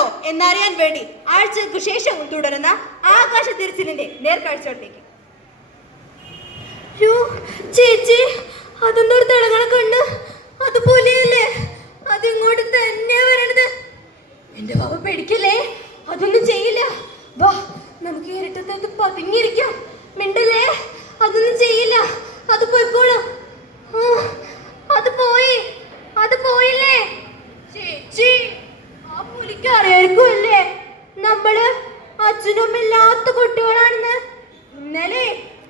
ഉണ്ടോ എന്നറിയാൻ വേണ്ടി ആഴ്ചകൾക്ക് ശേഷം തുടരുന്ന ആകാശ തിരിച്ചിലിന്റെ നേർക്കാഴ്ചയിലേക്ക്. ചേച്ചി, അതെന്തൊരു തിളങ്ങളെ കണ്ണ്, അതുപോലെയല്ലേ അതിങ്ങോട്ട് തന്നെ വരണത്. എന്റെ ബാബ പേടിക്കല്ലേ, അതൊന്നും ചെയ്യില്ല. വാ, നമുക്ക് ഇരട്ടത്ത് പതുങ്ങിയിരിക്കാം. മിണ്ടല്ലേ, അതൊന്നും ചെയ്യില്ല, അത് പോയിക്കോളും. അത് പോയില്ലേ ചേച്ചി? ആ പുലിക്ക് അറിയായിരിക്കുമല്ലേ നമ്മള് അച്ഛനും ഇല്ലാത്ത കുട്ടികളാണെന്ന്. ഇന്നലെ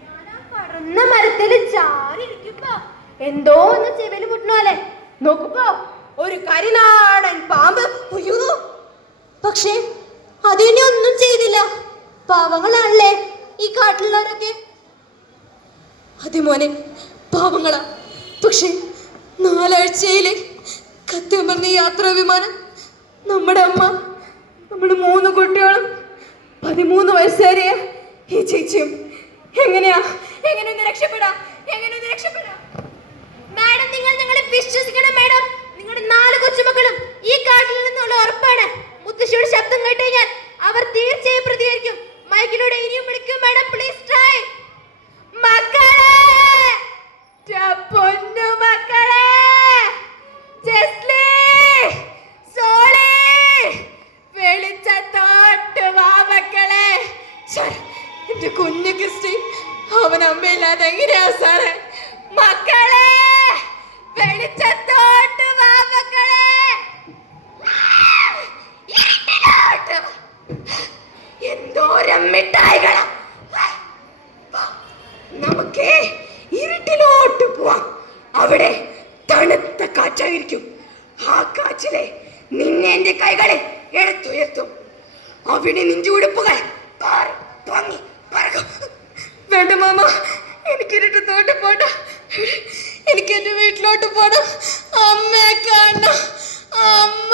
ഞാൻ ആ പറന്ന മരത്തില് ചാരിയിരിക്കുമ്പോ എന്തോ ഒന്ന് ചെവില് മുട്ടണോലെ നോക്കുമ്പോ ഒരു കരിനാടൻ പാമ്പ്. പക്ഷെ അതിനെ ഒന്നും ചെയ്തില്ല. പാവങ്ങളാണല്ലേ ഈ കാട്ടിലുള്ളവരൊക്കെ. അതിമോനെ പാവങ്ങളാ. പക്ഷെ 4 ആഴ്ചയിലെ കത്തിയമർന്ന യാത്രാ വിമാനം, നമ്മുടെ അമ്മ, നമ്മുടെ 3 കുട്ടികളും 13 വയസ്സുകാരിയ ഈ ചേച്ചിയും എങ്ങനെയൊന്ന് രക്ഷപ്പെടാം? മാഡം, നിങ്ങൾ ഞങ്ങളെ വിശ്വസിക്കണം. മാഡം, നിങ്ങളുടെ 4 കൊച്ചുമക്കളും ഈ കാട്ടിൽ നിന്നുള്ള ഉറപ്പാണ്. മുത്തശ്ശിയുടെ ശബ്ദം കേട്ട് കഴിഞ്ഞാൽ അവർ തീർച്ചയായും പ്രതികരിക്കും. മൈക്കിലൂടെ ഇനിയും വിളിക്കും. Madam, please try. മക്കളെ, പൊന്നു മക്കളെ, ജസ്ലി, സോളി, വെളിച്ചത്തോട്ട് വാ മക്കളെ. എന്റെ കുഞ്ഞു ക്രിസ്റ്റി, അവൻ അമ്മയില്ലാതെ എങ്ങനെയാ സാറേ? മക്കളെ, വെളിച്ചത്തോട്ട് വാ മക്കളെ. എന്തോരം മിഠായികളാ. നമുക്ക് ഇരുട്ടിലോട്ട് പോവാം. അവിടെ തണുത്ത കാറ്റായിരിക്കും. ആ കാറ്റിലെ നിന്നെ എന്റെ കൈകളെ എടുത്തുയർത്തും. അവിടെ നിന്റെ ഉടുപ്പുകൾ പൊങ്ങി പറക്കും. വേണ്ട മാമ, എനിക്ക് ഇരുട്ടത്തോട്ട് പോണ്ട. എനിക്ക് എന്റെ വീട്ടിലോട്ട് പോണം. അമ്മയെ കാണണം. അമ്മ,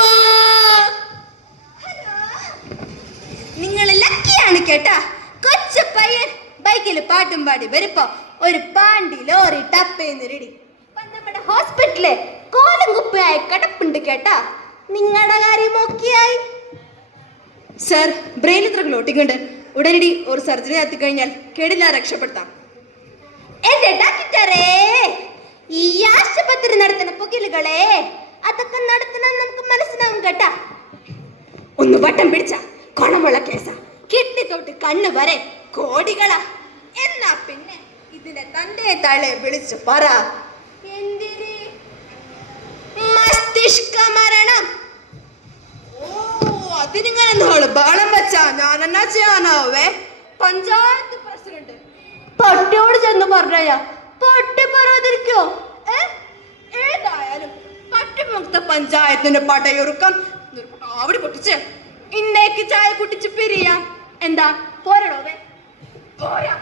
നിങ്ങൾ ലക്കിയാണ് കേട്ടാ. കൊച്ചു പയ്യൻ ബൈക്കിൽ പാട്ടും പാടി വരുമ്പോ ഒരു പാണ്ടി ലോറി ടപ്പേന്നിരടി നമ്മുടെ ഹോസ്പിറ്റലിലെ കോലും കുപ്പയായി കിടപ്പുണ്ട് കേട്ടാ. നിങ്ങളുടെ കാര്യം ഓക്കെയായി? സർ, ബ്രെയിൻ ഇത്ര ക്ലോട്ടിങ്ങുണ്ട്. ഉടനടി ഒരു സർജറി നടത്തി കഴിഞ്ഞാൽ കേടില്ല, രക്ഷപ്പെടുത്താം. എന്റെ ഡോക്ടറെ, ഈ ആശുപത്രി നടത്തുന്ന പുകിലുകളെ അതൊക്കെ നടത്തണം നമുക്ക് മനസ്സിലാവും കേട്ടാ. ഒന്ന് വട്ടം പിടിച്ച കൊണമുള്ള കേസാ. കിഡ്നി തൊട്ട് കണ്ണു വരെ കോടികളാ. എന്നാ പിന്നെ ഇതിനെ തന്റെ തളെ വിളിച്ചു പറ. എന്തിന് മസ്തിഷ്ക മരണം? ഓ, അതിനിങ്ങനെ ബഹളം വെച്ചാ ഞാൻ എന്നാ ചെയ്യാനാവേ? പഞ്ചായത്ത് പ്രസിഡന്റ് പട്ടിയോട് ചെന്ന് പറഞ്ഞാ പട്ടി പറയാതിരിക്കോ? ഏതായാലും പട്ടിമുക്ത പഞ്ചായത്തിന്റെ പടയൊരുക്കം അവിടെ പൊട്ടിച്ച് ഇന്നേക്ക് ചായ കുട്ടിച്ച് പിരിയാം. എന്താ പോരണോവേ? പോരാ.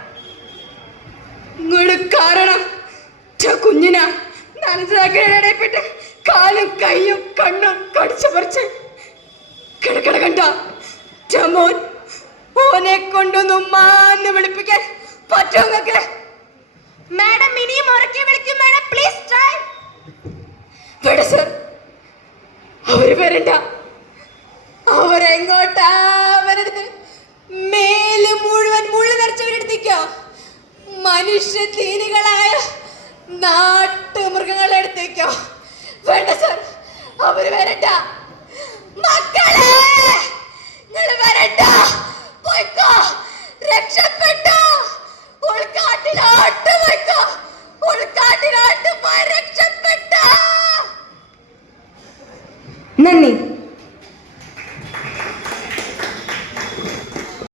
ഇങ്ങോട്ട് കാരണം കുഞ്ഞിനാ നനച്ചിട്ട് കാലും കൈയും കണ്ണും കടിച്ചു പറിച്ച് കിടക്കട കണ്ട മോൻ. ഓനെ കൊണ്ടൊന്നും മാന്ന് വിളിപ്പിക്കാൻ പറ്റുമോ? മാഡം, ഇനിയും ഉറക്കെ വിളിക്കും. Madam, please try. വേണ്ട സർ, അവര് വരണ്ട. അവരെങ്ങോട്ടാ വരരുത്. മേല് മുഴുവൻ മുള്ളു നിറച്ചവരെടുത്തേക്കോ. മനുഷ്യ തീനികളായ നാട്ടുമൃഗങ്ങളെ എടുത്തേക്കോ. വേണ്ട സർ, അവര് വരണ്ട. മക്കളെ, നിങ്ങൾ വരണ്ട. പോയിക്കോ, രക്ഷപ്പെട്ടോ. ഉൾക്കാട്ടിലോട്ട് പോയിക്കോ. ഉൾക്കാട്ടിലോട്ട് പോയി രക്ഷപ്പെട്ടോ. നന്ദി.